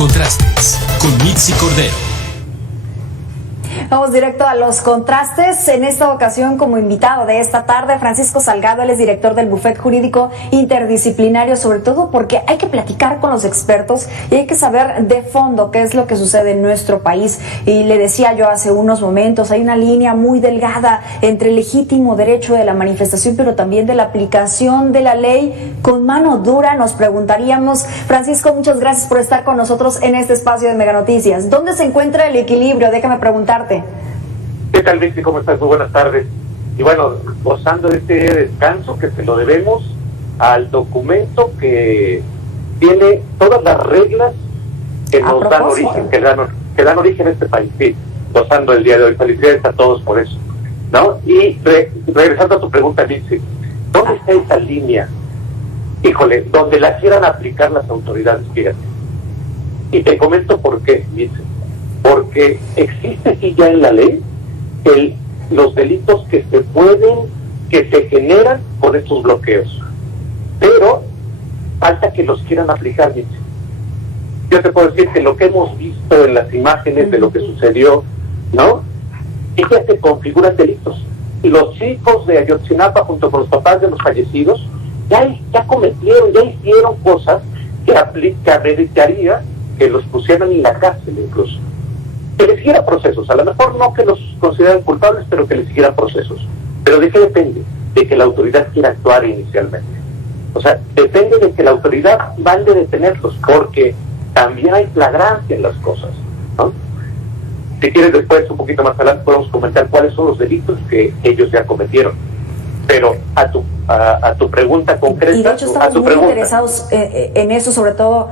contrastes con Mitzi Cordero. Vamos directo a los contrastes. En esta ocasión, como invitado de esta tarde, Francisco Salgado. Él es director del Bufet Jurídico Interdisciplinario, sobre todo porque hay que platicar con los expertos y hay que saber de fondo qué es lo que sucede en nuestro país. Y le decía yo hace unos momentos, hay una línea muy delgada entre el legítimo derecho de la manifestación, pero también de la aplicación de la ley con mano dura. Nos preguntaríamos, Francisco, muchas gracias por estar con nosotros en este espacio de Mega Noticias. ¿Dónde se encuentra el equilibrio? Déjame preguntarte. ¿Qué tal, Vicky? ¿Cómo estás? Muy buenas tardes. Y bueno, gozando de este descanso que se lo debemos al documento que tiene todas las reglas que nos dan origen, que dan origen a este país. Sí, gozando el día de hoy. Felicidades a todos por eso, ¿no? Y regresando a tu pregunta, Vicky, ¿dónde está esa línea? Híjole, donde la quieran aplicar las autoridades, fíjate. Y te comento por qué, Vicky. Porque existe sí ya en la ley los delitos que se generan con estos bloqueos, pero falta que los quieran aplicar. Yo te puedo decir que lo que hemos visto en las imágenes de lo que sucedió, ¿no? Y ya se configuran delitos. Los chicos de Ayotzinapa junto con los papás de los fallecidos ya hicieron cosas que ameritaría que los pusieran en la cárcel incluso. Que les siguieran procesos, a lo mejor no que los consideren culpables, pero que les siguieran procesos. ¿Pero de qué depende? De que la autoridad quiera actuar inicialmente. O sea, depende de que la autoridad mande detenerlos, porque también hay flagrancia en las cosas, ¿no? Si quieres, después, un poquito más adelante, podemos comentar cuáles son los delitos que ellos ya cometieron. Pero a tu pregunta concreta... Y de hecho estamos muy interesados en eso, sobre todo...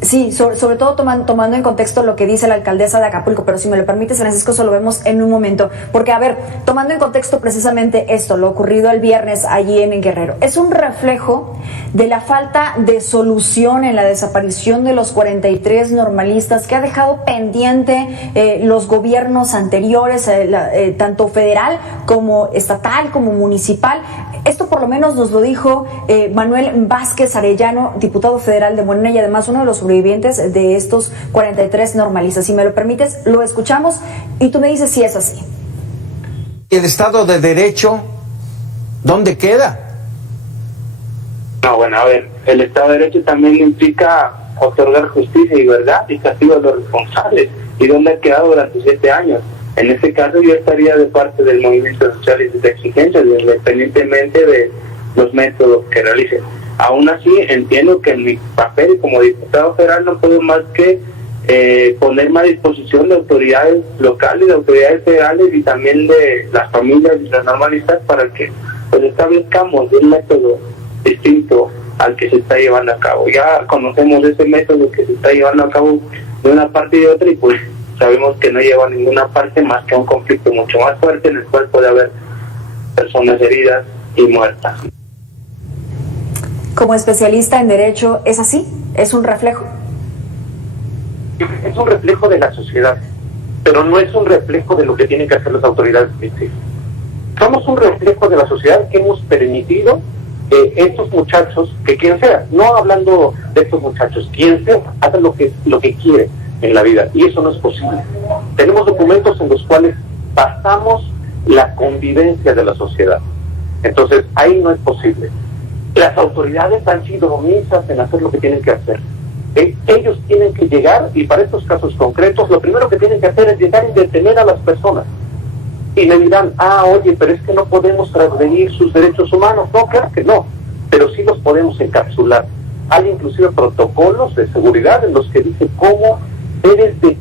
Sí, sobre todo tomando en contexto lo que dice la alcaldesa de Acapulco, pero si me lo permites, Francisco, eso lo vemos en un momento, porque a ver, tomando en contexto precisamente esto, lo ocurrido el viernes allí en Guerrero, es un reflejo de la falta de solución en la desaparición de los 43 normalistas que ha dejado pendiente los gobiernos anteriores, tanto federal como estatal como municipal. Esto por lo menos nos lo dijo Manuel Vázquez Arellano, diputado federal de Morena y además uno de los sobrevivientes de estos 43 normalistas. Si me lo permites, lo escuchamos y tú me dices si es así. ¿El Estado de Derecho dónde queda? No, bueno, a ver, el Estado de Derecho también implica otorgar justicia y verdad y castigo a los responsables. ¿Y dónde ha quedado durante 7 años? En este caso yo estaría de parte del movimiento social y de exigencias, independientemente de los métodos que realicen. Aún así entiendo que en mi papel como diputado federal no puedo más que ponerme a disposición de autoridades locales, de autoridades federales y también de las familias y los normalistas para que pues establezcamos un método distinto al que se está llevando a cabo. Ya conocemos ese método que se está llevando a cabo de una parte y de otra y pues sabemos que no lleva a ninguna parte más que a un conflicto mucho más fuerte en el cual puede haber personas heridas y muertas. Como especialista en derecho, ¿es así? ¿Es un reflejo? Es un reflejo de la sociedad, pero no es un reflejo de lo que tienen que hacer las autoridades. Somos un reflejo de la sociedad que hemos permitido que estos muchachos, que quien sea, no hablando de estos muchachos, quien sea, haga lo que quiere en la vida, y eso no es posible. Tenemos documentos en los cuales pasamos la convivencia de la sociedad, entonces ahí no es posible. Las autoridades han sido omisas en hacer lo que tienen que hacer. Ellos tienen que llegar, y para estos casos concretos, lo primero que tienen que hacer es llegar y detener a las personas. Y me dirán, oye, pero es que no podemos transgredir sus derechos humanos. No, claro que no, pero sí los podemos encapsular. Hay inclusive protocolos de seguridad en los que dice cómo debes de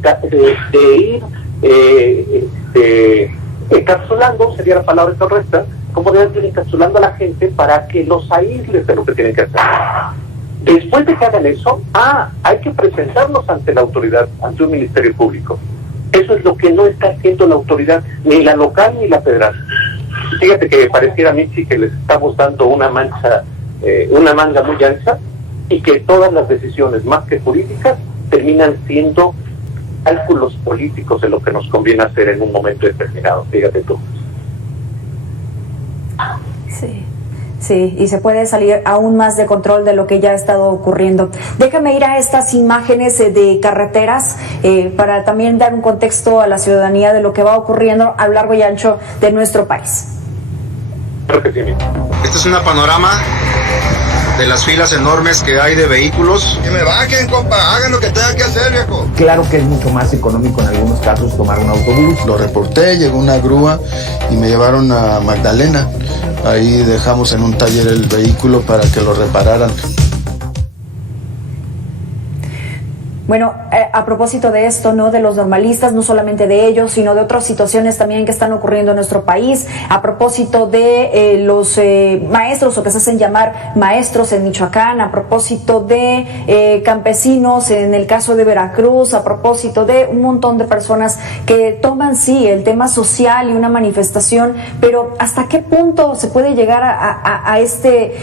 ir encapsulando, sería la palabra correcta, cómo deben ir encapsulando a la gente para que los aísles de lo que tienen que hacer. Después de que hagan eso, hay que presentarlos ante la autoridad, ante un ministerio público. Eso es lo que no está haciendo la autoridad, ni la local ni la federal. Fíjate que pareciera a mí sí que les estamos dando una manga muy ancha y que todas las decisiones, más que jurídicas, terminan siendo cálculos políticos de lo que nos conviene hacer en un momento determinado. Fíjate tú. Sí. Sí, y se puede salir aún más de control de lo que ya ha estado ocurriendo. Déjame ir a estas imágenes de carreteras para también dar un contexto a la ciudadanía de lo que va ocurriendo a lo largo y ancho de nuestro país. Creo que sí. Esta es una panorama de las filas enormes que hay de vehículos. Que me bajen, compa, hagan lo que tengan que hacer, viejo. Claro que es mucho más económico en algunos casos tomar un autobús. Lo reporté, llegó una grúa y me llevaron a Magdalena. Ahí dejamos en un taller el vehículo para que lo repararan. Bueno, a propósito de esto, ¿no? De los normalistas, no solamente de ellos, sino de otras situaciones también que están ocurriendo en nuestro país, a propósito de los maestros o que se hacen llamar maestros en Michoacán, a propósito de campesinos en el caso de Veracruz, a propósito de un montón de personas que toman, sí, el tema social y una manifestación, pero ¿hasta qué punto se puede llegar a este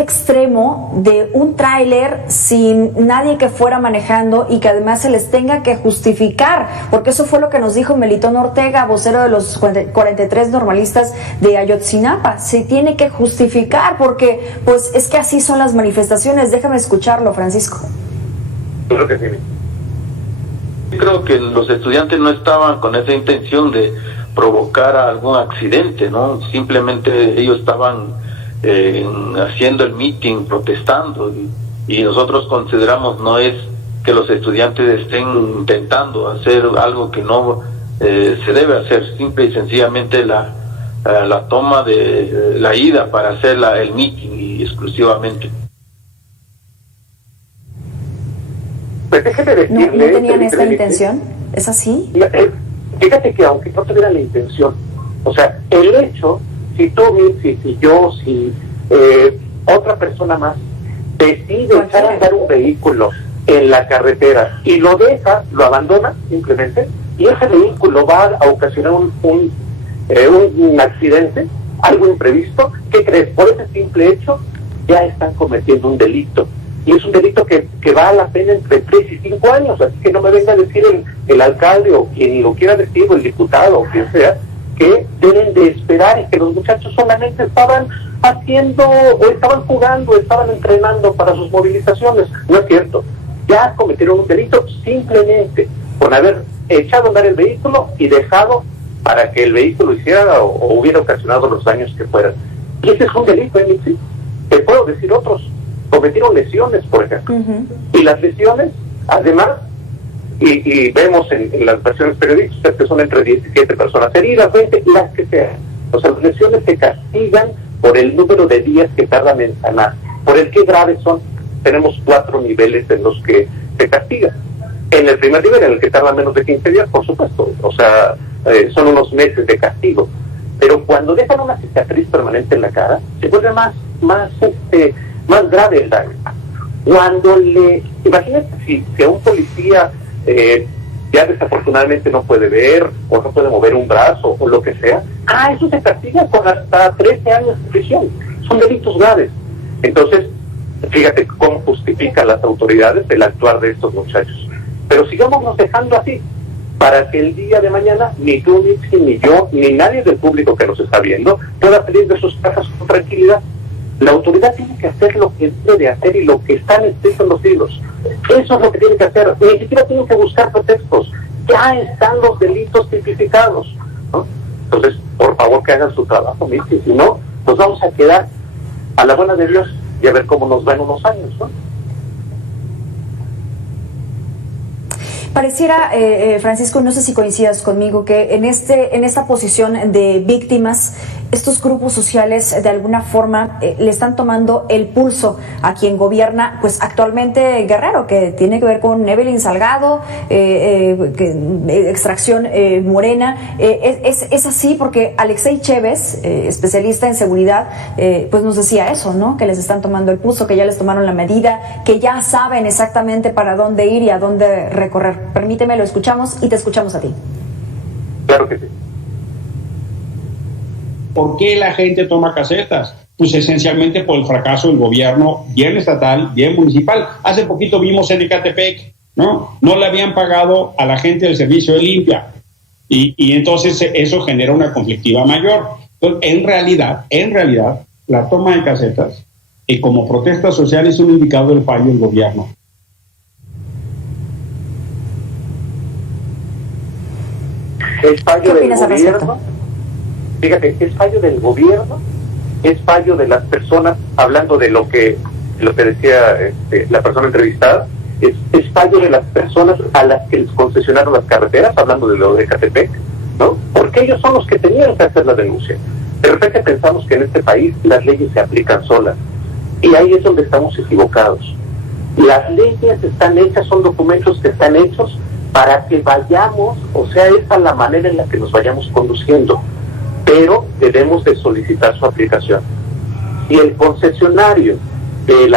extremo de un tráiler sin nadie que fuera manejando y que además se les tenga que justificar? Porque eso fue lo que nos dijo Melitón Ortega, vocero de los 43 normalistas de Ayotzinapa. Se tiene que justificar porque pues es que así son las manifestaciones. Déjame escucharlo, Francisco. Creo que sí. Creo que los estudiantes no estaban con esa intención de provocar algún accidente, ¿no? Simplemente ellos estaban haciendo el meeting, protestando, y nosotros consideramos no es que los estudiantes estén intentando hacer algo que no se debe hacer, simple y sencillamente la toma de la ida para hacer el meeting y exclusivamente. Pues déjeme decirle, ¿No tenían esta intención? ¿Es así? Fíjate que aunque no tuvieran la intención, o sea, el hecho, si tú, si yo, si otra persona más decide echar a andar un vehículo en la carretera y lo deja, lo abandona simplemente, y ese vehículo va a ocasionar un accidente, algo imprevisto, ¿qué crees? Por ese simple hecho ya están cometiendo un delito, y es un delito que va a la pena entre 3 y 5 años, así que no me venga a decir el alcalde o quien lo quiera decir, o el diputado o quien sea, que deben de esperar y que los muchachos solamente estaban haciendo, o estaban jugando, estaban entrenando para sus movilizaciones. No es cierto. Ya cometieron un delito simplemente por haber echado a andar el vehículo y dejado para que el vehículo hiciera o hubiera ocasionado los daños que fueran. Y ese es un delito, ¿sí? Te puedo decir otros. Cometieron lesiones, por ejemplo. Y las lesiones, además, y vemos en las versiones periodísticas que son entre 17 personas heridas, 20, las que sean. O sea, las lesiones se castigan por el número de días que tardan en sanar. Por el que graves son. Tenemos 4 niveles en los que se castiga. En el primer nivel, en el que tarda menos de 15 días, por supuesto, o sea, son unos meses de castigo. Pero cuando dejan una cicatriz permanente en la cara, se vuelve más grave el daño. Cuando imagínate si a un policía ya desafortunadamente no puede ver, o no puede mover un brazo, o lo que sea, eso se castiga con hasta 13 años de prisión. Son delitos graves. Entonces, fíjate cómo justifican las autoridades el actuar de estos muchachos. Pero sigámonos dejando así, para que el día de mañana ni tú, ni yo, ni nadie del público que nos está viendo pueda salir de sus casas con tranquilidad. La autoridad tiene que hacer lo que debe hacer y lo que está escrito en los libros. Eso es lo que tiene que hacer. Ni siquiera tienen que buscar pretextos. Ya están los delitos tipificados, ¿no? Entonces, por favor, que hagan su trabajo, ¿viste? Si no, nos vamos a quedar a la buena de Dios y a ver cómo nos va en unos años, ¿no? Pareciera, Francisco, no sé si coincidas conmigo, que en esta posición de víctimas, estos grupos sociales de alguna forma le están tomando el pulso a quien gobierna, pues actualmente Guerrero, que tiene que ver con Evelyn Salgado, extracción morena. Es así porque Alexei Chévez, especialista en seguridad, pues nos decía eso, ¿no? Que les están tomando el pulso, que ya les tomaron la medida, que ya saben exactamente para dónde ir y a dónde recorrer. Permíteme, lo escuchamos y te escuchamos a ti. Claro que sí. ¿Por qué la gente toma casetas? Pues esencialmente por el fracaso del gobierno, bien estatal, bien municipal. Hace poquito vimos en Ecatepec, ¿no? No le habían pagado a la gente del servicio de limpia. Y entonces eso genera una conflictiva mayor. Entonces, en realidad, la toma de casetas y como protesta social es un indicador del fallo del gobierno. ¿Es fallo del gobierno? Fíjate, es fallo del gobierno, es fallo de las personas, hablando de lo que decía la persona entrevistada, es fallo de las personas a las que les concesionaron las carreteras, hablando de lo de Ecatepec, ¿no? Porque ellos son los que tenían que hacer la denuncia. De repente pensamos que en este país las leyes se aplican solas, y ahí es donde estamos equivocados. Las leyes están hechas, son documentos que están hechos para que vayamos, o sea, esa es la manera en la que nos vayamos conduciendo, pero debemos de solicitar su aplicación. Si el concesionario de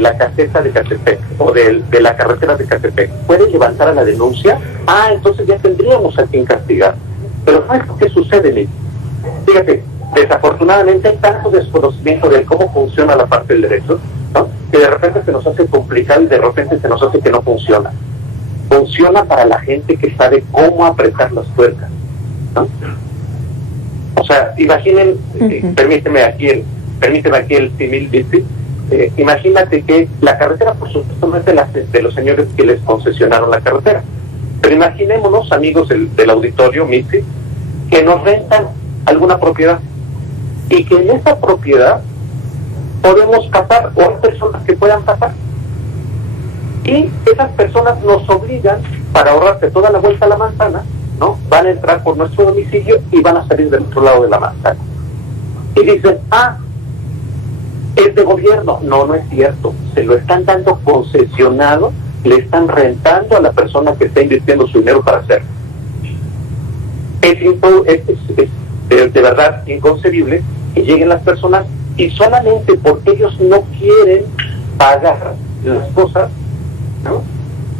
la caseta de Ecatepec o de la carretera de Ecatepec puede levantar a la denuncia, entonces ya tendríamos a quien castigar. Pero no es lo que sucede, Nick. Fíjate, desafortunadamente hay tanto desconocimiento de cómo funciona la parte del derecho, ¿no? Que de repente se nos hace complicado y de repente se nos hace que no funciona. Funciona para la gente que sabe cómo apretar las tuercas, ¿no? O sea, imaginen, permíteme aquí el símil, ¿viste? Imagínate que la carretera, por supuesto, no es de los señores que les concesionaron la carretera, pero imaginémonos, amigos del auditorio, Mitzi, que nos rentan alguna propiedad y que en esa propiedad podemos pasar, o hay personas que puedan pasar, y esas personas nos obligan, para ahorrarse toda la vuelta a la manzana, ¿no? Van a entrar por nuestro domicilio y van a salir del otro lado de la manzana. Y dicen, es de gobierno. No es cierto. Se lo están dando concesionado, le están rentando a la persona que está invirtiendo su dinero para hacerlo. Es de verdad inconcebible que lleguen las personas y solamente porque ellos no quieren pagar las cosas, ¿no?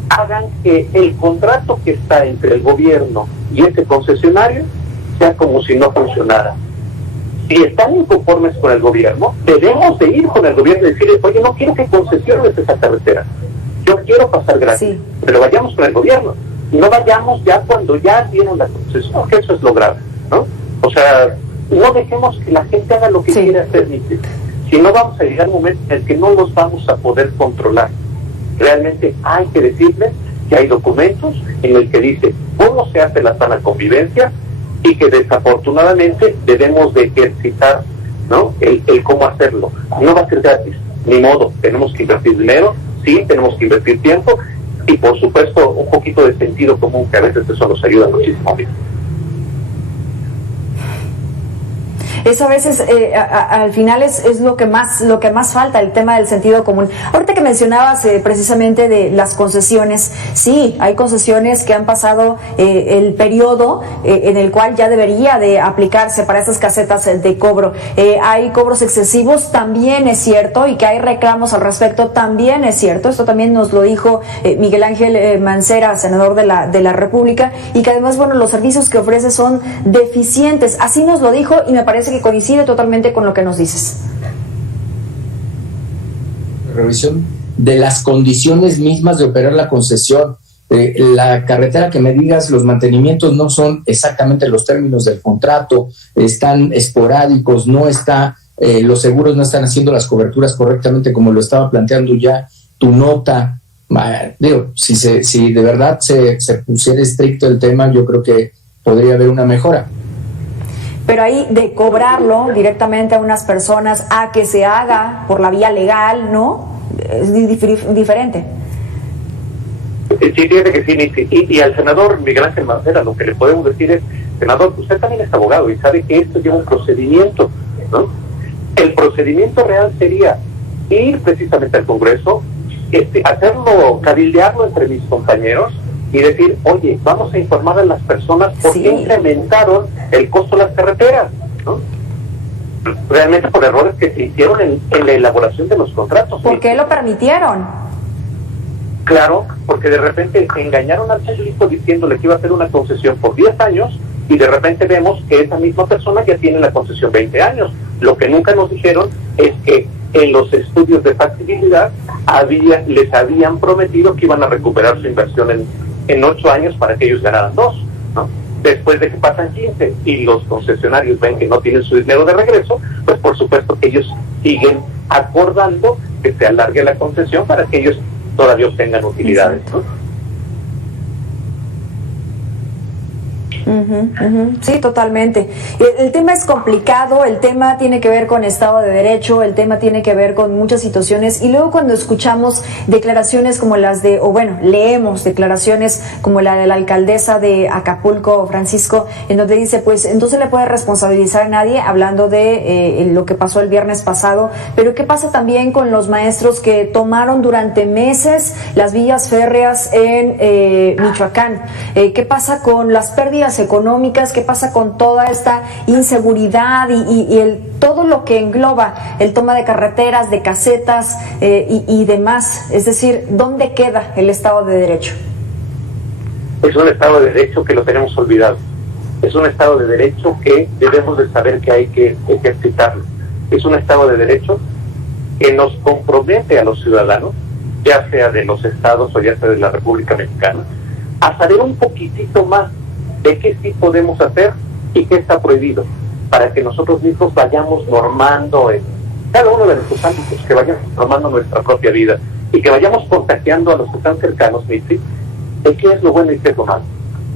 Hagan que el contrato que está entre el gobierno y ese concesionario sea como si no funcionara. Si están inconformes con el gobierno, debemos de ir con el gobierno y decirle, oye, no quiero que concesiones esa carretera, yo quiero pasar gratis, pero vayamos con el gobierno, y no vayamos ya cuando ya dieron la concesión, que eso es lo grave, ¿no? O sea, no dejemos que la gente haga lo que quiere hacer, si no vamos a llegar a un momento en el que no los vamos a poder controlar. Realmente hay que decirles que hay documentos en el que dice cómo se hace la sana convivencia y que desafortunadamente debemos de ejercitar, ¿no? el cómo hacerlo. No va a ser gratis, ni modo, tenemos que invertir dinero, sí, tenemos que invertir tiempo y por supuesto un poquito de sentido común, que a veces eso nos ayuda muchísimo. Eso a veces al final es lo que más falta, el tema del sentido común. Ahorita que mencionabas precisamente de las concesiones, sí, hay concesiones que han pasado el periodo en el cual ya debería de aplicarse para estas casetas de cobro. Hay cobros excesivos, también es cierto, y que hay reclamos al respecto, también es cierto. Esto también nos lo dijo Miguel Ángel Mancera, senador de la República, y que además, bueno, los servicios que ofrece son deficientes. Así nos lo dijo y me parece que coincide totalmente con lo que nos dices. Revisión de las condiciones mismas de operar la concesión. La carretera que me digas, los mantenimientos no son exactamente los términos del contrato, están esporádicos, no está, los seguros no están haciendo las coberturas correctamente como lo estaba planteando ya tu nota. Digo, si de verdad se pusiera estricto el tema, yo creo que podría haber una mejora. Pero ahí de cobrarlo directamente a unas personas a que se haga por la vía legal, ¿no? Es diferente. Sí, fíjate que sí, y al senador Miguel Ángel Mancera lo que le podemos decir es, senador, usted también es abogado y sabe que esto lleva un procedimiento, ¿no? El procedimiento real sería ir precisamente al Congreso, hacerlo, cabildearlo entre mis compañeros y decir, oye, vamos a informar a las personas por qué incrementaron el costo de las carreteras, ¿no? Realmente por errores que se hicieron en la elaboración de los contratos. ¿Por qué lo permitieron? Claro, porque de repente engañaron al público diciéndole que iba a hacer una concesión por 10 años y de repente vemos que esa misma persona ya tiene la concesión 20 años. Lo que nunca nos dijeron es que en los estudios de factibilidad les habían prometido que iban a recuperar su inversión en 8 años para que ellos ganaran 2, ¿no? Después de que pasan 15 y los concesionarios ven que no tienen su dinero de regreso, pues por supuesto que ellos siguen acordando que se alargue la concesión para que ellos todavía obtengan utilidades, ¿no? Sí, totalmente. El tema es complicado, el tema tiene que ver con Estado de Derecho, el tema tiene que ver con muchas situaciones, y luego cuando escuchamos declaraciones como las de, o bueno, leemos declaraciones como la de la alcaldesa de Acapulco, Francisco, en donde dice, pues entonces le puede responsabilizar a nadie, hablando de lo que pasó el viernes pasado, pero ¿qué pasa también con los maestros que tomaron durante meses las vías férreas en Michoacán? ¿Qué pasa con las pérdidas económicas? ¿Qué pasa con toda esta inseguridad y todo lo que engloba el toma de carreteras, de casetas y demás? Es decir, ¿dónde queda el Estado de Derecho? Es un Estado de Derecho que lo tenemos olvidado. Es un Estado de Derecho que debemos de saber que hay que ejercitarlo. Es un Estado de Derecho que nos compromete a los ciudadanos, ya sea de los estados o ya sea de la República Mexicana, a saber un poquitito más de qué sí podemos hacer y qué está prohibido, para que nosotros mismos vayamos normando en cada uno de nuestros ámbitos, que vayamos normando nuestra propia vida y que vayamos contagiando a los que están cercanos, Mitzi, de qué es lo bueno y qué es lo malo.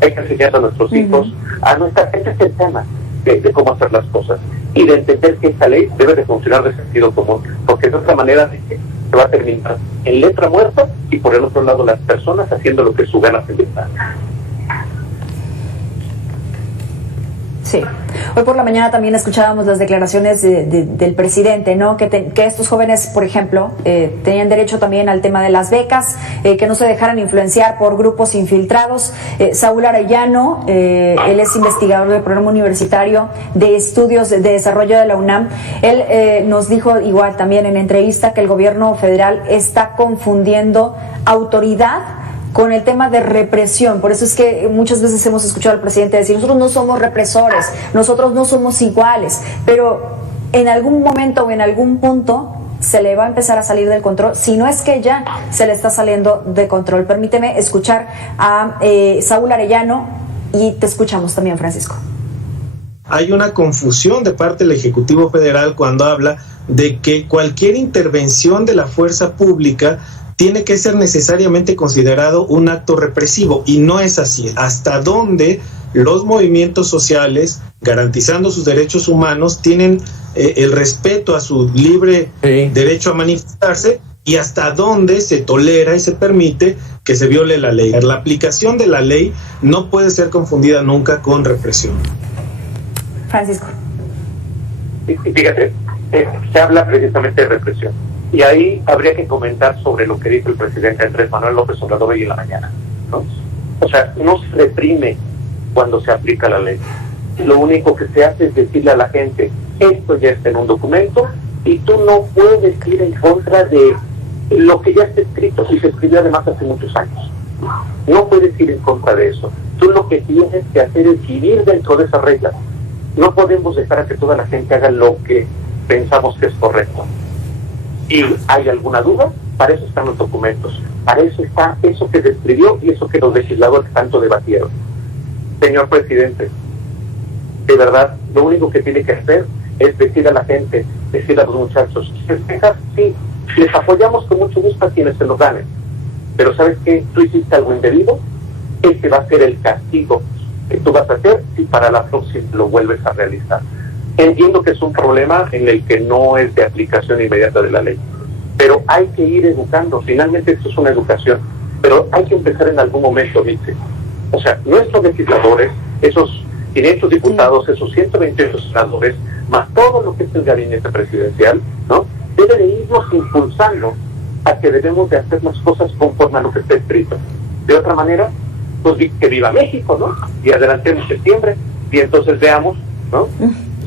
Hay que enseñar a nuestros hijos, a nuestra gente cercana, de cómo hacer las cosas y de entender que esta ley debe de funcionar de sentido común, porque de otra manera se va a terminar en letra muerta y por el otro lado las personas haciendo lo que su gana se les da. Sí. Hoy por la mañana también escuchábamos las declaraciones del presidente, ¿no? Que estos jóvenes, por ejemplo, tenían derecho también al tema de las becas, que no se dejaran influenciar por grupos infiltrados. Saúl Arellano, él es investigador del Programa Universitario de Estudios de Desarrollo de la UNAM. Él nos dijo igual también en entrevista que el gobierno federal está confundiendo autoridad con el tema de represión. Por eso es que muchas veces hemos escuchado al presidente decir, nosotros no somos represores, nosotros no somos iguales, pero en algún momento o en algún punto se le va a empezar a salir del control, si no es que ya se le está saliendo de control. Permíteme escuchar a Saúl Arellano y te escuchamos también, Francisco. Hay una confusión de parte del Ejecutivo Federal cuando habla de que cualquier intervención de la fuerza pública tiene que ser necesariamente considerado un acto represivo, y no es así. Hasta dónde los movimientos sociales, garantizando sus derechos humanos, tienen el respeto a su libre derecho a manifestarse, y hasta dónde se tolera y se permite que se viole la ley. La aplicación de la ley no puede ser confundida nunca con represión. Francisco. Y fíjate, se habla precisamente de represión. Y ahí habría que comentar sobre lo que dijo el presidente Andrés Manuel López Obrador hoy en la mañana, ¿no? O sea, no se reprime cuando se aplica la ley. Lo único que se hace es decirle a la gente, esto ya está en un documento y tú no puedes ir en contra de lo que ya está escrito, y se escribió además hace muchos años. No puedes ir en contra de eso. Tú lo que tienes que hacer es vivir dentro de esas reglas. No podemos dejar a que toda la gente haga lo que pensamos que es correcto. Y hay alguna duda, para eso están los documentos, para eso está eso que se escribió y eso que los legisladores tanto debatieron. Señor presidente, de verdad, lo único que tiene que hacer es decir a la gente, decir a los muchachos, sí, les apoyamos con mucho gusto a quienes se lo ganen, pero ¿sabes qué? Tú hiciste algo indebido, ese va a ser el castigo que tú vas a hacer si para la próxima lo vuelves a realizar. Entiendo que es un problema en el que no es de aplicación inmediata de la ley, pero hay que ir educando. Finalmente esto es una educación, pero hay que empezar en algún momento, ¿viste? O sea, nuestros legisladores, esos 500 diputados, esos 128 senadores, más todo lo que es el gabinete presidencial, ¿no? Debe de irnos impulsando a que debemos de hacer las cosas conforme a lo que está escrito. De otra manera, pues que viva México, ¿no? Y adelantemos septiembre, y entonces veamos, ¿no?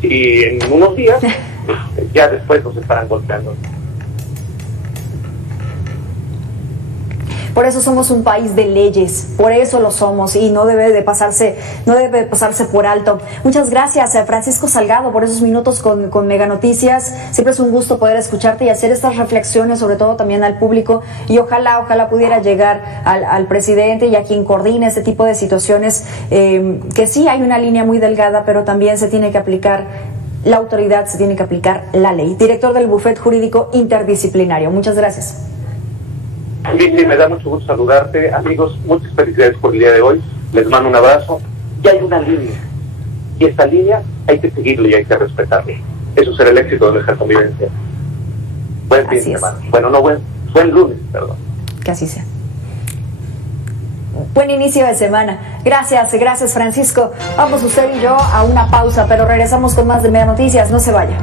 Y en unos días, ya después nos estarán golpeando. Por eso somos un país de leyes, por eso lo somos y no debe de pasarse por alto. Muchas gracias a Francisco Salgado por esos minutos con Mega Noticias. Siempre es un gusto poder escucharte y hacer estas reflexiones, sobre todo también al público, y ojalá pudiera llegar al presidente y a quien coordine este tipo de situaciones, que sí hay una línea muy delgada, pero también se tiene que aplicar la autoridad, se tiene que aplicar la ley. Director del Bufete Jurídico Interdisciplinario, muchas gracias. Vicky, me da mucho gusto saludarte. Amigos, muchas felicidades por el día de hoy. Les mando un abrazo. Y hay una línea. Y esta línea hay que seguirla y hay que respetarla. Eso será el éxito de nuestra convivencia. Buen fin de semana. Bueno, no buen lunes, perdón. Que así sea. Buen inicio de semana. Gracias Francisco. Vamos usted y yo a una pausa, pero regresamos con más de Mega Noticias. No se vaya.